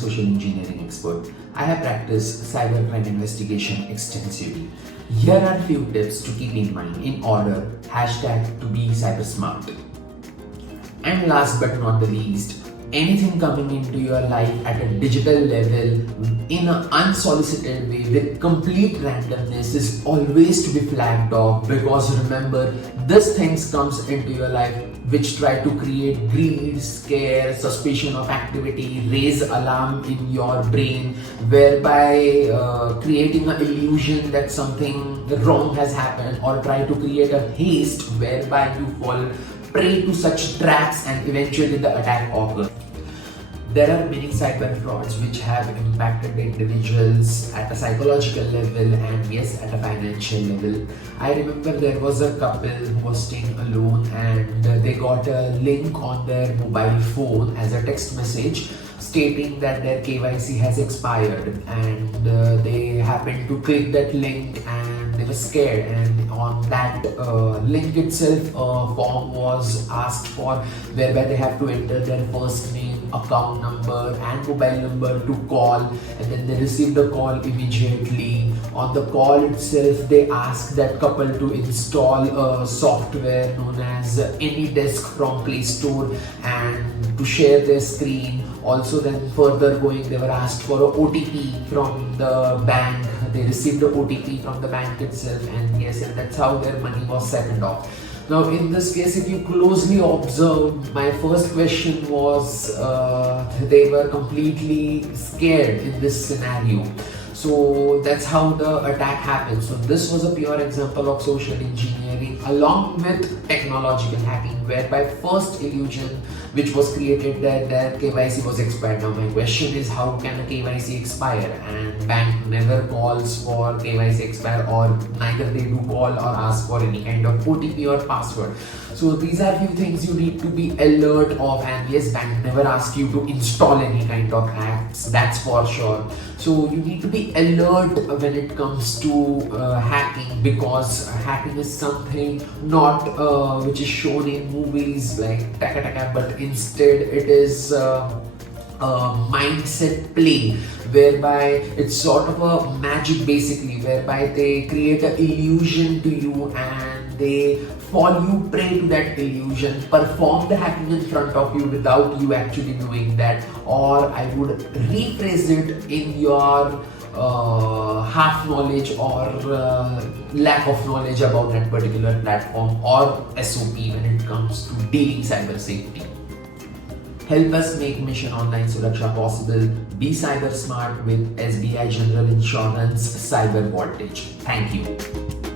social engineering expert. I have practiced cybercrime investigation extensively. Here are a few tips to keep in mind in order #to be cyber smart. And last but not the least, anything coming into your life at a digital level in an unsolicited way with complete randomness is always to be flagged off, because remember, these things comes into your life which try to create greed, scare, suspicion of activity, raise alarm in your brain, whereby creating an illusion that something wrong has happened, or try to create a haste whereby you fall prey to such traps and eventually the attack occurs. There are many cyber frauds which have impacted individuals at a psychological level and yes, at a financial level. I remember there was a couple who was staying alone and they got a link on their mobile phone as a text message stating that their KYC has expired, and they happened to click that link and they were scared, and on that link itself a form was asked for whereby they have to enter their first name, account number and mobile number to call, and then they received the call immediately. On the call itself they asked that couple to install a software known as AnyDesk from Play Store and to share their screen. Also then further going, they were asked for a OTP from the bank. They received the OTP from the bank itself, and yes, and that's how their money was seconded off. Now in this case, if you closely observe, my first question was they were completely scared in this scenario. So that's how the attack happened. So this was a pure example of social engineering along with technological hacking, whereby first illusion which was created that their KYC was expired. Now my question is, how can a KYC expire? And bank never calls for KYC expire, or neither they do call or ask for any kind of OTP or password. So these are few things you need to be alert of, and yes, bank never asks you to install any kind of apps, that's for sure. So you need to be alert when it comes to hacking, because hacking is something not which is shown in movies like taka taka, but instead it is a mindset play whereby it's sort of a magic basically, whereby they create an illusion to you and they fall you prey to that illusion, perform the hacking in front of you without you actually knowing that, or I would rephrase it in your half knowledge or lack of knowledge about that particular platform or SOP when it comes to daily cyber safety. Help us make Mission Online Suraksha possible. Be cyber smart with SBI General Insurance Cyber Voltage. Thank you.